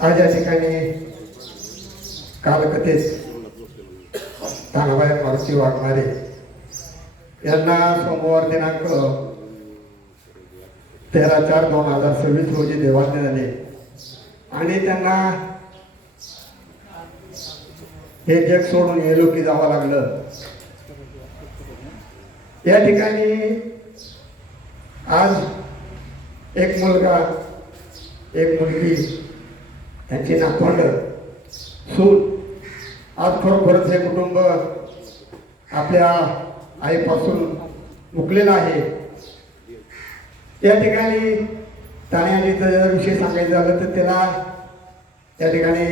आज या ठिकाणी कालकथेत तानाबाई मारुती वाघमारे यांना सोमवार दिनांक 13/4/2026 रोजी देवाज्ञा झाले आणि त्यांना हे जग सोडून एलोकी जावं लागलं। या ठिकाणी आज एक मुलगा एक मुलगी त्यांची नातवंड सून आज खरोखरच हे कुटुंब आपल्या आईपासून मुकलेलं आहे। या ठिकाणी ताण्याचा जर विषय सांगायचं झालं तर त्याला या ठिकाणी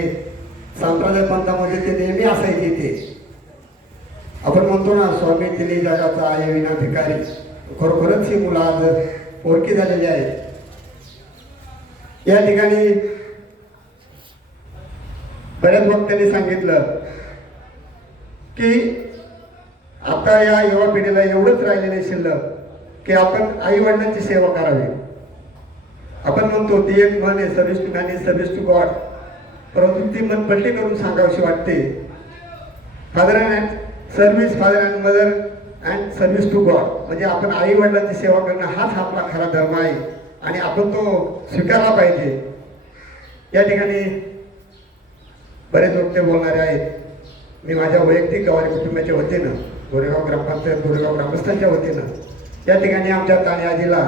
सांप्रदायिक पंथामध्ये ते नेहमी असायचे। ते आपण म्हणतो ना, स्वामी तिने जगाचा आहे विना भिकारी। खरोखरच ही मुलं आज ओळखी झालेली आहेत। या ठिकाणी बऱ्याच वक्त्यांनी सांगितलं की आता या युवा पिढीला एवढंच राहिलेलं शिल्लक की आपण आई वडिलांची सेवा करावी। आपण म्हणतो ती एक म्हण आहे, service to man is service to God, परंतु ती मन पलटी करून सांगावीशी वाटते। Father and service, father and mother and service to God, म्हणजे आपण आई वडिलांची सेवा करणं हाच आपला खरा धर्म आहे आणि आपण तो स्वीकारला पाहिजे। या ठिकाणी बरेच वक्ते बोलणारे आहेत। मी माझ्या वैयक्तिक गावारी कुटुंबाच्या वतीनं, गोरेगाव ग्रामपंचायत गोरेगाव ग्रामस्थांच्या वतीनं या ठिकाणी आमच्या ताणे आजीला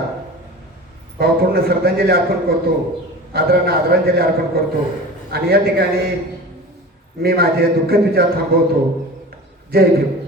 भावपूर्ण श्रद्धांजली अर्पण करतो, आदरांना आदरांजली अर्पण करतो आणि या ठिकाणी मी माझे दुःखद विचार थांबवतो। जय भीम।